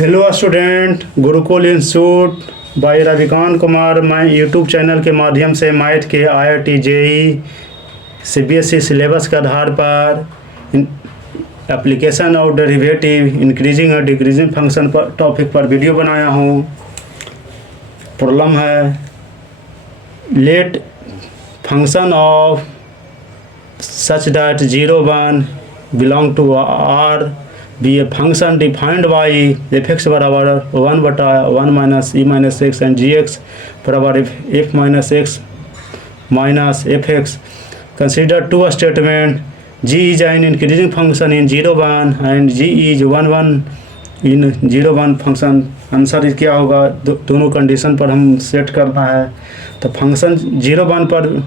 Hello student, Gurukul institute by Ravikant Kumar. मैं YouTube channel के माध्यम से मैथ के IIT JEE CBSE सिलेबस के आधार पर एप्लीकेशन ऑफ डेरिवेटिव इंक्रीजिंग और डिक्रीजिंग फंक्शन पर टॉपिक पर वीडियो बनाया हूँ। प्रॉब्लम है let function of such that 0 1 belong to R be a function defined by f(x) बराबर 1/1 minus e minus x and gx बराबर f minus x minus fx। Consider two statement g is an increasing function in 0 1 and g is 1 1 in 0 1 function. Answer क्या होगा? दोनों condition पर हम set करना है। तो फंक्शन 0 1 पर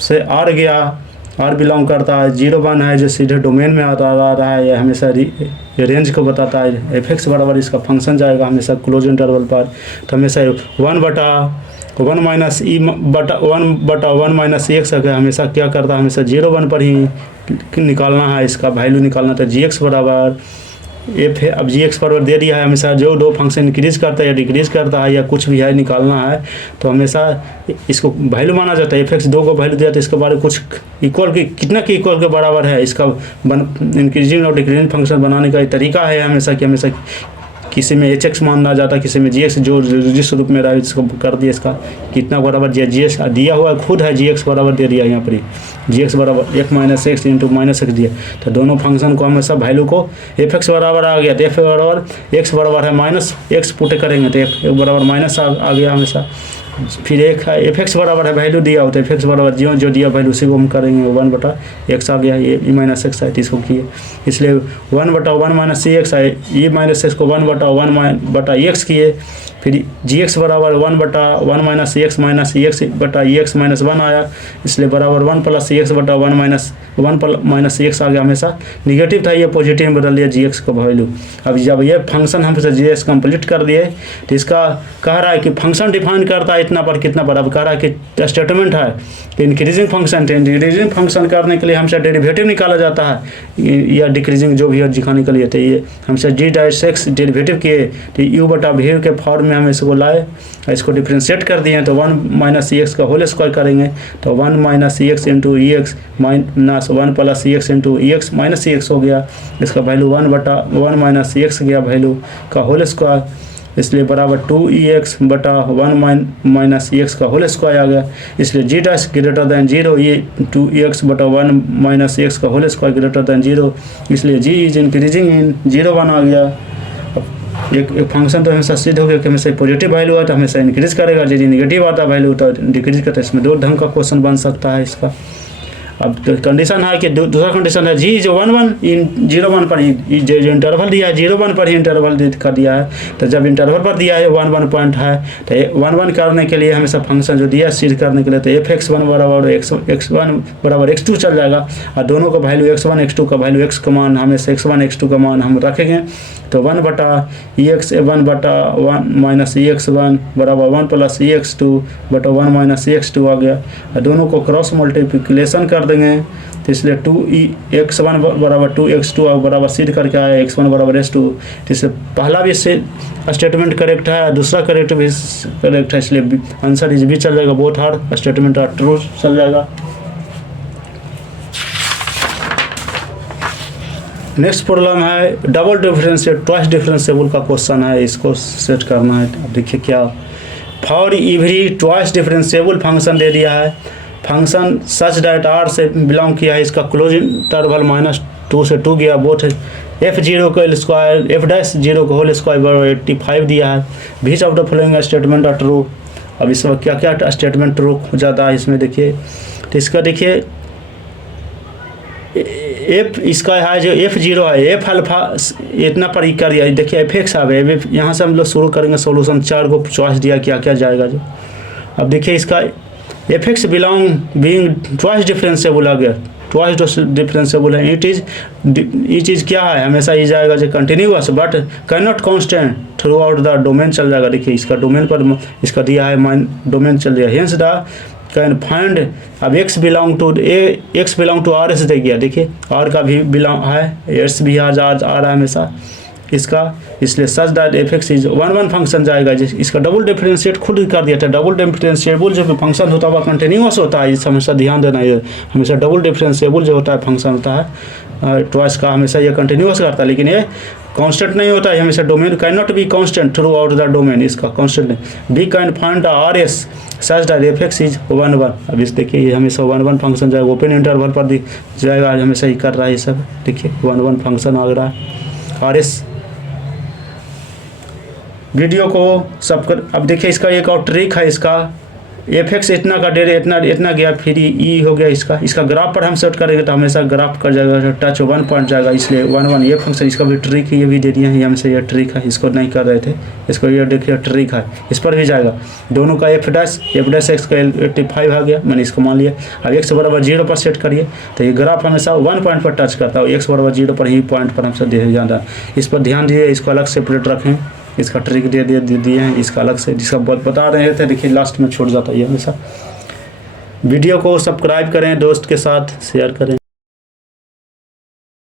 से R गया, R बिलोंग करता है 0 1 है जो सीधे डोमेन में आता आ रहा है। यह हमेशा रेंज को बताता है। f(x) बराबर इसका फंक्शन जाएगा हमेशा क्लोज इंटरवल पर। तो हमेशा 1/1 माइनस e बटा 1/1 माइनस एक्स हमेशा क्या करता है, हमेशा 0 1 पर ही निकालना है, इसका वैल्यू निकालना। तो gx बराबर f है। अब gx बराबर दे दिया है, हमेशा जो दो फंक्शन इंक्रीज करता है या डिक्रीज करता है या कुछ भी है निकालना है तो हमेशा इसको वैल्यू माना जाता है। f(x) 2 को वैल्यू दिया तो इसके बारे में कुछ इक्वल की कितना के इक्वल के बराबर है इसका इंक्रीजिंग और डिक्रीजिंग फंक्शन बनाने का तरीका है हमेशा कि हमेशा किसी में hx मानना जाता है, किसी में gx जो जिस रूप में रहा है इसको कर दिया। इसका कितना बराबर gx दिया हुआ खुद है, gx बराबर दे दिया यहाँ पर gx बराबर f minus x into minus x दिया। तो दोनों फंक्शन को हमेशा वैल्यू को f(x) बराबर आ गया तो f बराबर x बराबर है माइनस एक्स पुट करेंगे तो f बराबर माइनस आ गया हमेशा। फिर एक है f(x) बराबर है वैल्यू दिया हो तो f(x) बराबर जो दिया वैल्यू उसी को हम करेंगे 1/x आ गया, ये e माइनस एक्स है तो इसको किए, इसलिए 1/1 माइनस एक्स है, e माइनस एक्स को 1/1/x किए। फिर gx बराबर 1/1 माइनस एक्स (x) माइनस 1 आया, इसलिए बराबर 1 प्लस x/1 माइनस एक्स आ गया। हमेशा निगेटिव था, ये पॉजिटिव में बदल दिया gx का वैल्यू। अब जब ये फंक्शन हम gx कंप्लीट कर दिए तो इसका कह रहा है कि फंक्शन डिफाइन करता है इतना पर कितना पर। अब कह रहा है कि स्टेटमेंट है कि इंक्रीजिंग फंक्शन है, इंक्रीजिंग फंक्शन करने के लिए हमसे डेरिवेटिव निकाला जाता है या डिक्रीजिंग जो भी है दिखाने के लिए। तो ये हमसे g(x) डेरिवेटिव किए तो u/v के फॉर्म में हम इसको लाए, इसको डिफ्रेंशिएट कर दिए तो 1 माइनस एक्स का होल स्क्वायर करेंगे तो 1 minus x into x minus 1 plus x into x minus x हो गया। इसका वैल्यू 1/1 माइनस एक्स गया वैल्यू का होल स्क्वायर, इसलिए बराबर 2x/1 माइनस एक्स का होल स्क्वायर आ गया। इसलिए g' ग्रेटर दैन 0, ये 2x/1 माइनस एक्स का होल स्क्वायर ग्रेटर दैन 0, इसलिए g इज इंक्रीजिंग इन 0 1 आ गया। एक फंक्शन तो हमेशा सिद्ध हो गया कि हमेशा पॉजिटिव वैल्यू है तो हमेशा इंक्रीज करेगा, यदि निगेटिव आता वैल्यू तो डिक्रीज करता है। इसमें दो ढंग का क्वेश्चन बन सकता है इसका। अब तो कंडीशन है कि दूसरा कंडीशन है जी जो 1 1 इन 0 1 पर ही जो इंटरवल दिया है 0 1 पर ही इंटरवल कर दिया है। तो जब इंटरवल पर दिया है 1 1 पॉइंट है तो 1 1 करने के लिए हमेशा फंक्शन जो दिया है सिद्ध करने के लिए तो f(x1) बराबर x1 बराबर x2 चल जाएगा और दोनों का वैल्यू x1 x2 का वैल्यू x का मान हमेशा x1 x2 का मान हम रखेंगे। तो 1/1 माइनस x1 बराबर 1 प्लस x2/1 माइनस x2 आ गया और दोनों को क्रॉस मल्टीप्लिकेशन कर देंगे तो इसलिए 2x1 बराबर 2x2 बराबर सिद्ध करके आया x1 बराबर x2। तो इसलिए पहला भी स्टेटमेंट करेक्ट है, दूसरा करेक्ट भी करेक्ट है, इसलिए आंसर इज भी चल जाएगा, both are statement are true चल जाएगा। नेक्स्ट प्रॉब्लम है डबल डिफरेंशिएट ट्वाइस डिफरेंशिएबल का क्वेश्चन है, इसको सेट करना है। अब देखिए क्या for every twice differentiable function दे दिया है, फंक्शन सच दैट R से बिलोंग किया है, इसका क्लोज इंटरवल -2 से 2 गया, बोथ f0 का स्क्वायर f'0 का होल स्क्वायर बराबर 85 दिया है। Which of the following statement are true. अब इसमें क्या क्या स्टेटमेंट ट्रू हो जाता है इसमें देखिए। तो इसका देखिए f इसका है जो f0 है f अल्फा इतना पर ही कर दिया, देखिए f(x) आ गया। यहाँ से हम लोग शुरू करेंगे सोल्यूशन, 4 को चॉइस दिया क्या क्या जाएगा जो। अब देखिए इसका f(x) belong being twice differentiable आ गया, ट्वाइस डिफरेंशिएबल है। ये चीज़ क्या है हमेशा ये जाएगा जो continuous but can not constant throughout the domain चल जाएगा। देखिए इसका डोमेन पर इसका दिया है डोमेन चल जाएगा, हेंस द कैन फाइंड। अब x बिलोंग टू R से दे गया, देखिए R का भी बिलोंग है, S भी आ रहा है हमेशा, इसका, इसलिए सच that f x is 1 function जाएगा। इसका डबल डिफरेंशिएट खुद ही कर दिया था। डबल डिफरेंशिएबल जो फंक्शन होता है वह कंटिन्यूअस होता है, इस हमेशा ध्यान देना। ये हमेशा डबल डिफरेंशिएबल जो होता है फंक्शन होता है ट्वाइस का, हमेशा ये कंटिन्यूअस करता है, लेकिन ये कांस्टेंट नहीं होता है हमेशा। Domain can not be constant throughout the domain, इसका कांस्टेंट नहीं। We can find the R S such that f x is 1 अब इस देखिए ये हमेशा 1 फंक्शन जाएगा, ओपन इंटरवल पर जाएगा, हमेशा ही कर रहा है ये सब। देखिए 1 फंक्शन आ रहा है आर एस। वीडियो को सब कर। अब देखिए इसका एक और ट्रिक है, इसका एफ एक्स इतना का डेरे इतना गया, फिर ई हो गया इसका। इसका ग्राफ पर हम सेट करेंगे तो हमेशा ग्राफ कर जाएगा, टच 1 पॉइंट जाएगा, इसलिए 1 ये फंक्शन। इसका भी ट्रिक है, ये भी दे दिया है, हमेशा ये ट्रिक है, इसको नहीं कर रहे थे, इसको ये देखिए ट्रिक है, इस पर भी जाएगा। दोनों का एफ डैश एक्स का 85 आ गया, मैंने इसको मान लिया। अब एक्स बराबर 0 पर सेट करिए तो ये ग्राफ हमेशा 1 पॉइंट पर टच करता है, एक्स बराबर 0 पर ही पॉइंट पर हमसे ध्यान जाता है। इस पर ध्यान दीजिए, इसको अलग सेपरेट रखें, इसका ट्रिक दे दिए हैं, इसका अलग से, जिसका बहुत बता रहे थे, देखिए लास्ट में छूट जाता है ये हमेशा। वीडियो को सब्सक्राइब करें, दोस्त के साथ शेयर करें।